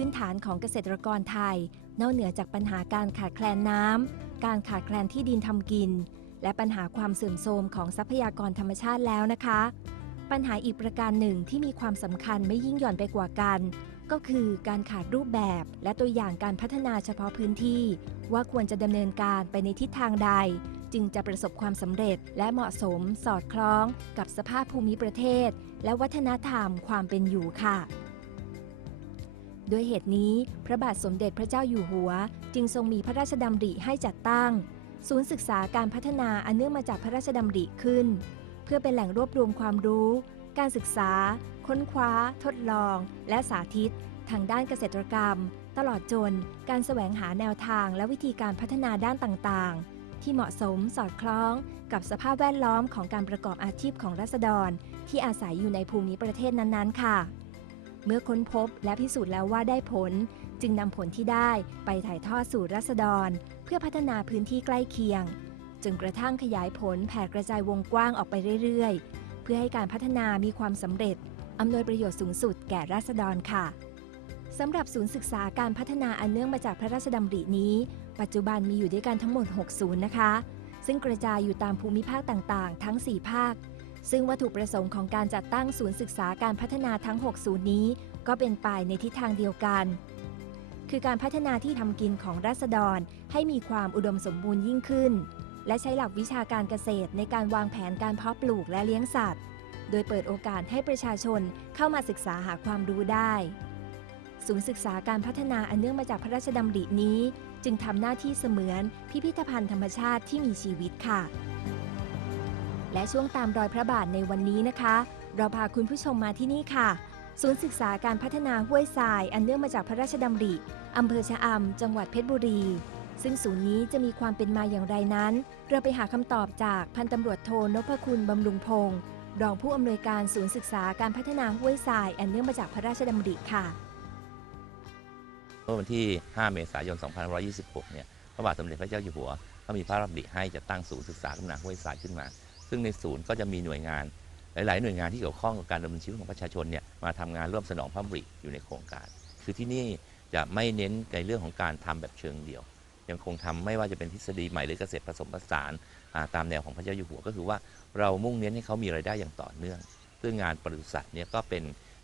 พื้นฐานของเกษตรกรไทย นอกเหนือจากปัญหาการขาดแคลนน้ำ การขาดแคลนที่ดินทำกิน และปัญหาความเสื่อมโทรมของทรัพยากรธรรมชาติแล้วนะคะ ปัญหาอีกประการหนึ่งที่มีความสำคัญไม่ยิ่งหย่อนไปกว่ากัน ก็คือการขาดรูปแบบและตัวอย่างการพัฒนาเฉพาะพื้นที่ ว่าควรจะดำเนินการไปในทิศทางใด จึงจะประสบความสำเร็จและเหมาะสม สอดคล้อง กับสภาพภูมิประเทศ และวัฒนธรรมความเป็นอยู่ค่ะ ด้วยเหตุนี้พระบาทสมเด็จพระเจ้าอยู่หัว จึงทรงมีพระราชดำริให้จัดตั้ง ศูนย์ศึกษาการพัฒนาอันเนื่องมาจากพระราชดำริขึ้น เพื่อเป็นแหล่งรวบรวมความรู้ การศึกษา ค้นคว้า ทดลอง และสาธิต ทางด้านเกษตรกรรม ตลอดจน การแสวงหาแนวทางและวิธีการพัฒนาด้านต่างๆ ที่เหมาะสมสอดคล้อง กับสภาพแวดล้อมของการประกอบอาชีพของรัษฎร ที่อาศัยอยู่ในภูมิประเทศนั้นๆ ค่ะ เมื่อค้นพบและพิสูจน์แล้วว่าได้ผล จึงนำผลที่ได้ไปถ่ายทอดสู่รัษฎร เพื่อพัฒนาพื้นที่ใกล้เคียง จนกระทั่งขยายผลแผ่กระจายวงกว้างออกไปเรื่อยๆ เพื่อให้การพัฒนามีความสำเร็จอำนวยประโยชน์สูงสุดแก่ราษฎรค่ะสำหรับศูนย์ศึกษาการพัฒนาอันเนื่องมาจากพระราชดำรินี้ ปัจจุบันมีอยู่ด้วยกันทั้งหมด 6 ศูนย์นะคะ ซึ่งกระจายอยู่ตามภูมิภาคต่างๆ ทั้ง 4 ภาค ซึ่งวัตถุประสงค์ของการจัดตั้งศูนย์ศึกษาการพัฒนาทั้ง 6 ศูนย์นี้ ก็เป็นไปในทิศทางเดียวกัน คือการพัฒนาที่ทำกินของราษฎรให้มีความอุดมสมบูรณ์ยิ่งขึ้น และใช้หลักวิชาการเกษตรในการวางแผนการเพาะปลูกและเลี้ยงสัตว์ โดยเปิดโอกาสให้ประชาชนเข้ามาศึกษาหาความรู้ได้ ศูนย์ศึกษาการพัฒนาอันเนื่องมาจากพระราชดำรินี้ จึงทำหน้าที่เสมือนพิพิธภัณฑ์ธรรมชาติที่มีชีวิตค่ะ และช่วงตามรอยพระบาทในวันนี้นะคะ เราพาคุณผู้ชมมาที่นี่ค่ะ ศูนย์ศึกษาการพัฒนาห้วยทราย อันเนื่องมาจากพระราชดำริอำเภอชะอำจังหวัดเพชรบุรี ซึ่งศูนย์นี้จะมีความเป็นมาอย่างไรนั้น เราไปหาคำตอบจากพันตำรวจโทนพคุณบำรุงพงศ์รองผู้อำนวยการศูนย์ศึกษาการพัฒนาห้วยทราย อันเนื่องมาจากพระราชดำริค่ะเมื่อวันที่ 5 เมษายน 2526 เนี่ย พระบาทสมเด็จพระเจ้าอยู่หัว ก็มีพระราชดำริให้จะตั้งศูนย์ศึกษาพัฒนาห้วยทรายขึ้นมา ซึ่งในศูนย์ก็จะมีหน่วยงาน หลาย ๆ หน่วยงานที่เกี่ยวข้องกับการดำเนินชีวิตของประชาชนเนี่ยมาทำงานร่วมสนองพระดำริอยู่ในโครงการ คือที่นี่จะไม่เน้นในเรื่องของการทำแบบเชิงเดียว ยังคงทำไม่ว่าจะเป็นทฤษฎีใหม่หรือเกษตรผสมผสานาตามแนวของพระเจ้าอยู่หัวก็คือว่าเรามุ่งเน้นให้เขามีรายได้อย่างต่อเนื่อง ซึ่งงานปศุสัตว์เนี่ยก็เป็น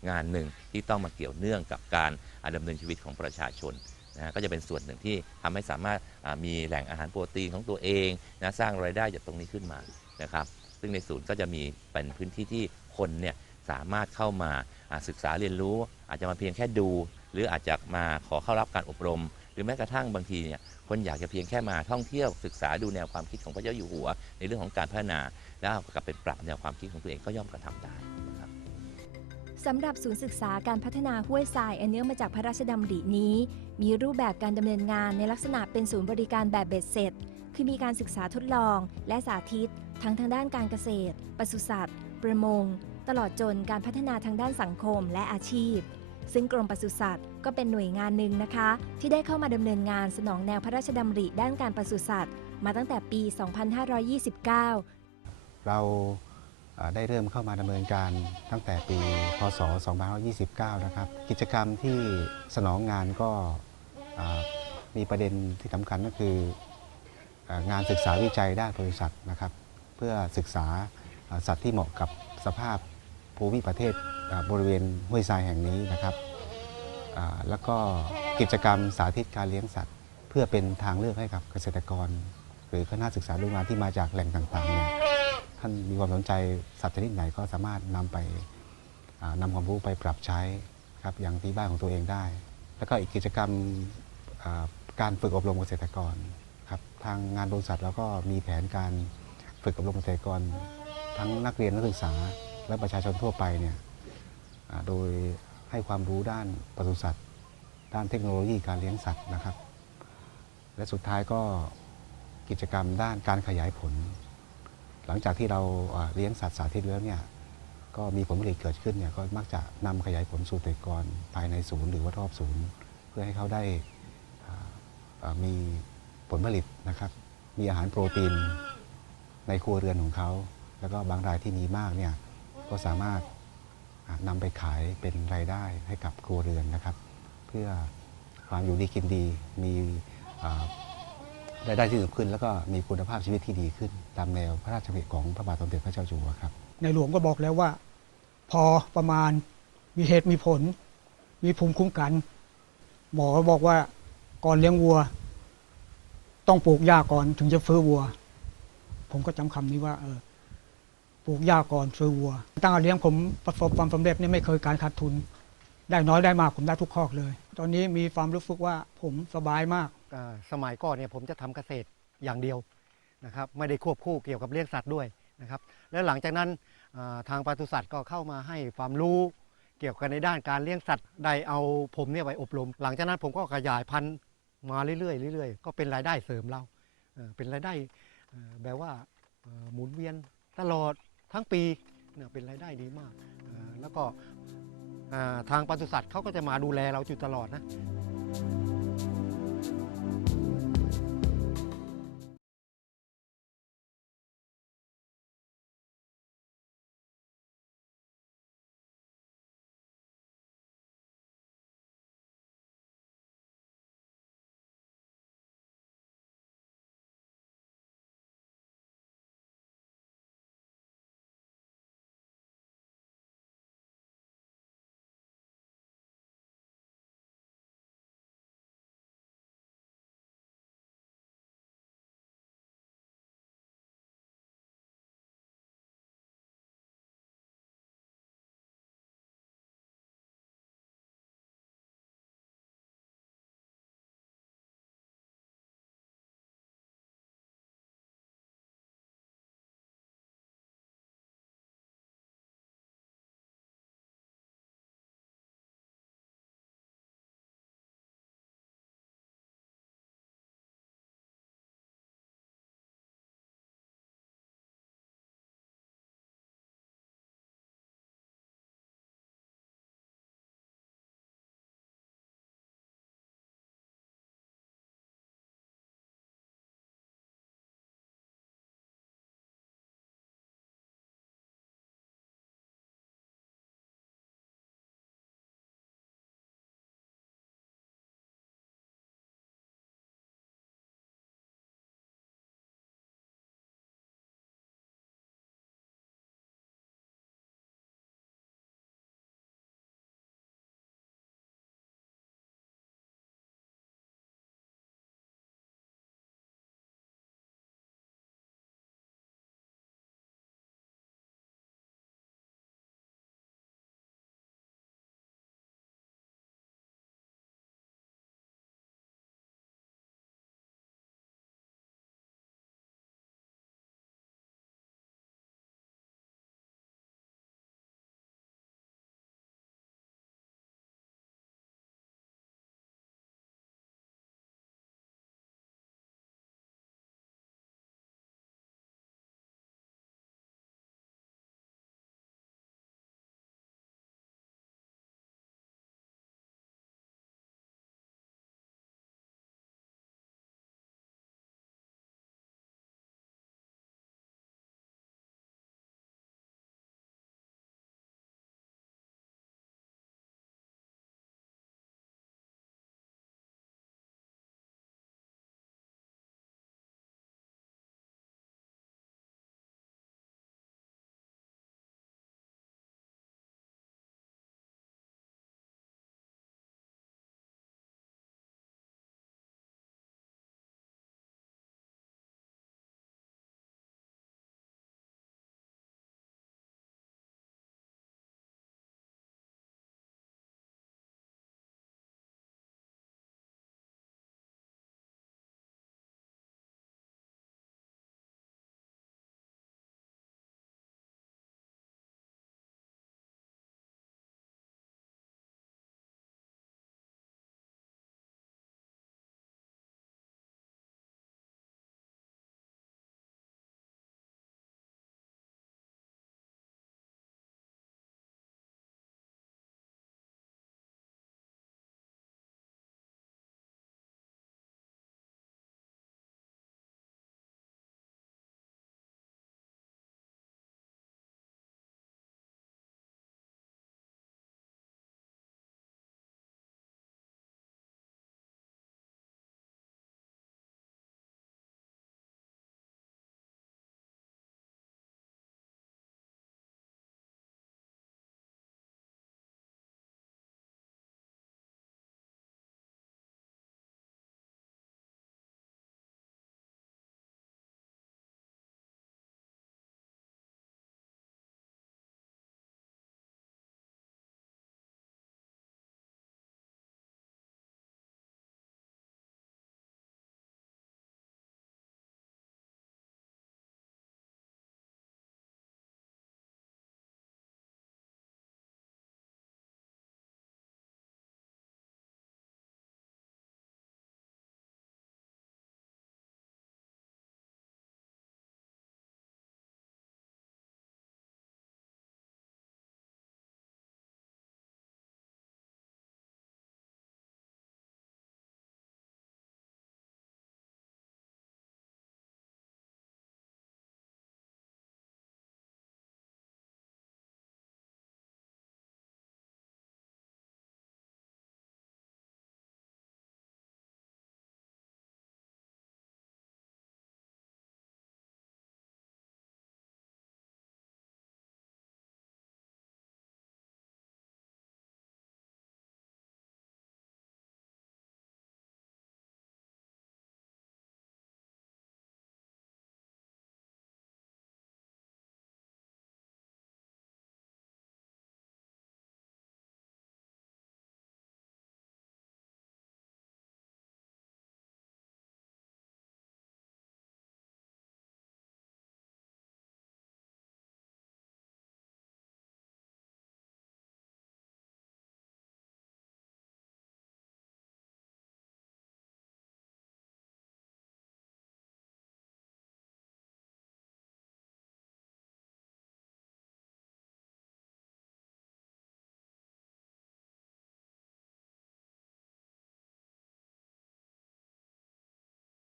งานหนึ่งที่ต้องมาเกี่ยวเนื่องกับการอ่าดำเนินชีวิตของประชาชนนะก็จะเป็นส่วนหนึ่งที่ทำให้สามารถามีแหล่งอาหารโปรตีนของตัวเองนะสร้างรายได้จากตรงนี้ขึ้นมา นะครับ ซึ่งในศูนย์ก็จะมีเป็นพื้นที่ที่คนเนี่ยสามารถเข้ามาศึกษาเรียนรู้ อาจจะมาเพียงแค่ดู หรืออาจจะมาขอเข้ารับการอบรม หรือแม้กระทั่งบางทีเนี่ยคนอยากจะเพียงแค่มาท่องเที่ยวศึกษาดูแนวความคิดของพระเจ้าอยู่หัว ในเรื่องของการพัฒนา แล้วกลับไปปรับแนวความคิดของตัวเองก็ย่อมกระทำได้สำหรับศูนย์ศึกษาการพัฒนาห้วยทรายอันเนื่องมาจากพระราชดำรินี้ มีรูปแบบการดำเนินงานในลักษณะเป็นศูนย์บริการแบบเบ็ดเสร็จ คือมีการศึกษาทดลองและสาธิต ทั้งทางด้านการเกษตร ปศุสัตว์ ประมง ตลอดจนการพัฒนาทางด้านสังคมและอาชีพ ซึ่งกรมปศุสัตว์ก็เป็นหน่วยงานหนึ่งนะคะ ที่ได้เข้ามาดำเนินงานสนองแนวพระราชดำริด้านการปศุสัตว์มาตั้งแต่ปี 2529 เราเอ่อได้เริ่มเข้ามาดำเนินการตั้งแต่ปี พศ 2529 นะครับ กิจกรรมที่สนองงานก็อ่อมีประเด็นที่สำคัญก็คือเอ่องานศึกษาวิจัยด้านบริษัทนะครับ เพื่อศึกษาสัตว์ที่เหมาะกับสภาพภูมิประเทศบริเวณห้วยทรายแห่งนี้นะครับแล้วก็กิจกรรมสาธิตการเลี้ยงสัตว์ เพื่อเป็นทางเลือกให้กับเกษตรกร หรือคณะศึกษาดูงานที่มาจากแหล่งต่างๆเนี่ยท่านมีความสนใจสัตว์ชนิดไหนก็สามารถนำไปอ่านำความรู้ไปปรับใช้ครับอย่างที่บ้านของตัวเองได้ แล้วก็อีกกิจกรรมการฝึกอบรมเกษตรกรครับทางงานบริษัทเราก็มีแผนการ ฝึกอบรมเกษตรกร ทั้งนักเรียนนักศึกษา และประชาชนทั่วไปเนี่ยโดยให้ความรู้ด้านปศุสัตว์ ด้านเทคโนโลยีการเลี้ยงสัตว์นะครับ และสุดท้ายก็กิจกรรมด้านการขยายผล หลังจากที่เราเลี้ยงสัตว์สาธิตแล้วเนี่ยก็มีผลผลิตเกิดขึ้นเนี่ยก็มักจะนำขยายผลสู่เกษตรกรภายในศูนย์หรือว่ารอบศูนย์ เพื่อให้เขาได้มีผลผลิตนะครับ มีอาหารโปรตีน ในครัวเรือนของเขา แล้วก็บางรายที่มีมากเนี่ยก็สามารถอ่านำไปขายเป็นรายได้ให้กับครัวเรือนนะครับ เพื่อความอยู่ดีกินดี มีรายได้ที่สูงขึ้น แล้วก็มีคุณภาพชีวิตที่ดีขึ้น ตามแนวพระราชดำริของพระบาทสมเด็จพระเจ้าอยู่หัวครับ ในหลวงก็บอกแล้วว่า พอประมาณมีเหตุมีผล มีภูมิคุ้มกัน หมอบอกว่าก่อนเลี้ยงวัว ต้องปลูกหญ้าก่อนถึงจะฟื้นวัว ผมก็จำคำนี้ว่าเออปลูกหญ้าก่อนฟื้นวัว ตั้งแต่เลี้ยงผมประสบความสำเร็จนี่ไม่เคยการขาดทุน ได้น้อยได้มากผมได้ทุกคอกเลย ตอนนี้มีความรู้สึกว่าผมสบายมากสมัยก่อนเนี่ยผมจะทำเกษตรอย่างเดียวนะครับไม่ได้ควบคู่เกี่ยวกับเลี้ยงสัตว์ด้วยนะครับแล้วหลังจากนั้นทางปศุสัตว์ก็เข้ามาให้ความรู้เกี่ยวกับในด้านการเลี้ยงสัตว์ได้เอาผมเนี่ยไปอบรม หลังจากนั้นผมก็ขยายพันธุ์มาเรื่อยๆเรื่อยๆ ก็เป็นรายได้เสริมเราเป็นรายได้ แบบว่าหมุนเวียนตลอดทั้งปีเนี่ยเป็นรายได้ดีมาก แล้วก็ทางปศุสัตว์เขาก็จะมาดูแลเราอยู่ตลอดนะ